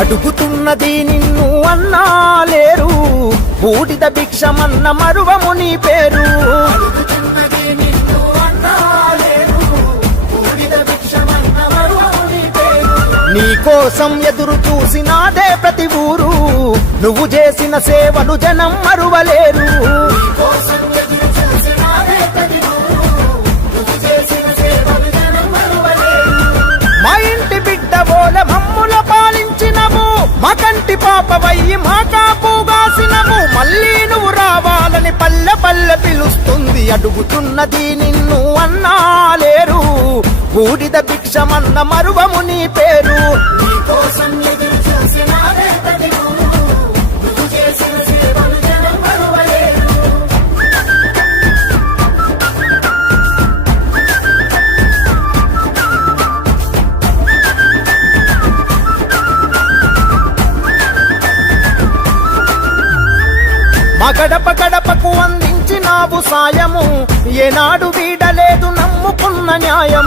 అడుగుతున్నది నిన్ను అన్నా లేరు బూడిద భిక్షమన్న మరువము నీ పేరు. నీ కోసం ఎదురు చూసినాదే ప్రతి ఊరు. నువ్వు చేసిన సేవలు జనం మరువలేరు. మా పాపవయ్యి మా కాపుగాసినవు మళ్ళీ నువ్వు రావాలని పల్లె పల్లె పిలుస్తుంది. అడుగుతున్నది నిన్ను అన్నా లేరు బూడిద భిక్షమన్న మరువము నీ పేరు. మా గడప గడపకు అందించినావు సాయము. ఏనాడు వీడలేదు నమ్ముకున్న న్యాయం.